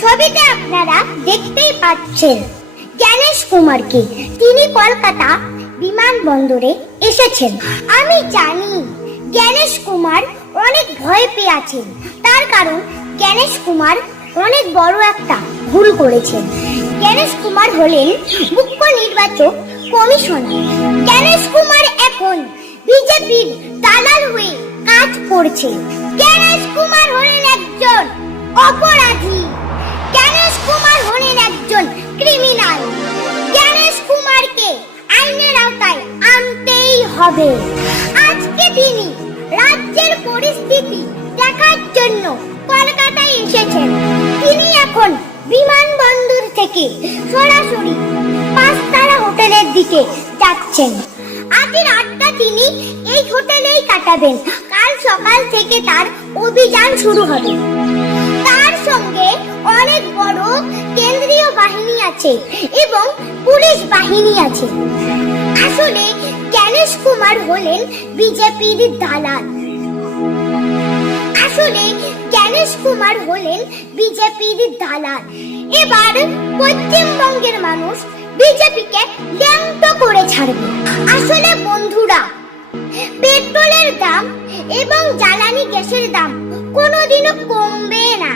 ছবিতে আপনারা দেখতেই পাচ্ছেন জ্ঞানেশ কুমারকে। তিনি কলকাতা বিমানবন্দরে এসেছেন। আমি জানি জ্ঞানেশ কুমার অনেক ভয় পেয়ে আছেন, তার কারণ জ্ঞানেশ কুমার অনেক বড় একটা ভুল করেছেন। জ্ঞানেশ কুমার হলেন মুখ্য নির্বাচন কমিশনার। জ্ঞানেশ কুমার এখন বিজেপির দালাল হয়ে কাজ করছে। জ্ঞানেশ কুমার হলেন একজন অপরাধী। জ্ঞানেশ কুমার হলেন একজন ক্রিমিনাল। জ্ঞানেশ কুমারকে আইনের আওতায় আনতেই হবে। আজকে তিনি রাজ্যের পরিস্থিতি দেখার জন্য কলকাতায় এসেছেন। তিনি এখন বিমানবন্দর থেকে সরাসরি 5 তারা হোটেলের দিকে যাচ্ছেন। আজ রাতটা তিনি এই হোটেলেই কাটাবেন। কাল সকাল থেকে তার অভিযান শুরু হবে। তার সঙ্গে অনেক বড় কেন্দ্রীয় বাহিনী আছে এবং পুলিশ বাহিনী আছে। আসলে জ্ঞানেশ কুমার হলেন বিজেপির দালাল। জ্ঞানেশ কুমার হলেন বিজেপির দালাল। এবার পশ্চিমবঙ্গের মানুষ বিজেপিকে ল্যাংট করে ছাড়বে। আসলে বন্ধুরা, পেট্রোলের দাম এবং জ্বালানি গ্যাসের দাম কোনোদিনও কমবে না,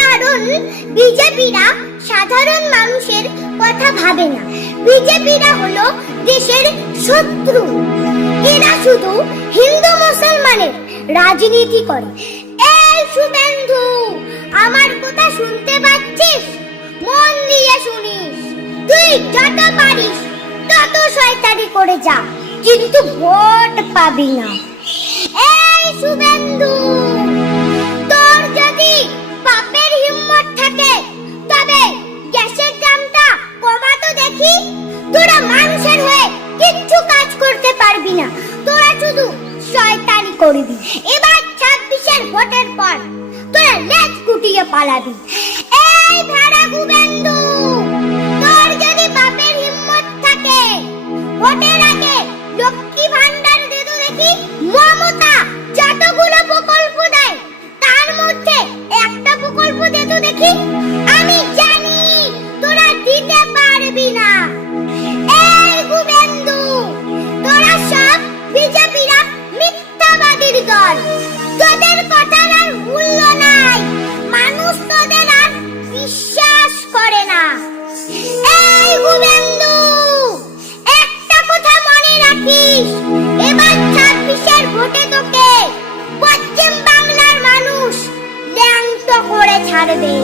কারণ বিজেপিরা সাধারণ মানুষের কথা ভাবে না। বিজেপিরা হলো দেশের শত্রু। এরা শুধু হিন্দু মুসলমানের রাজনীতি করে। এই শুভেন্দু, আমার কথা শুনতে পাচ্ছিস? মন দিয়ে শুনিস। তুই যত পারিস তত শয়তানি করে যা, কিন্তু ভোট পাবি না। এই শুভেন্দু, তোর যদি পাপের হিম্মত থাকে তবে গ্যাসের দামটা কমাতো দেখি। তোরা মানুষের হয়ে কিচ্ছু কাজ করতে পারবি না, তোরা শুধু শয়তানি করবি। এবার 26-এর ভোটের পর তোরা লেজ গুটিয়ে পালাবি। এই ভেড়া শুভেন্দু, তোর যদি পাপের হিম্মত থাকে ভোটের আগে লক্ষ্মী ভান্ডার দে তো দেখি। মমতা যতগুলো প্রকল্প দেয় তার মধ্যে একটা প্রকল্প দে তো দেখি। আমি জানি তোরা দিতে পারবি না। এই শুভেন্দু, তোরা সব বিজেপিরা মিথ্যাবাদীর দল। তোদের কথার আর মূল্য নাই, মানুষ তোদের আর বিশ্বাস করে না। এই শুভেন্দু, একটা কথা মনে রাখিস, এবার 26-এর ভোটে তোকে পশ্চিম বাংলার মানুষ ল্যাংট করে ছাড়বে।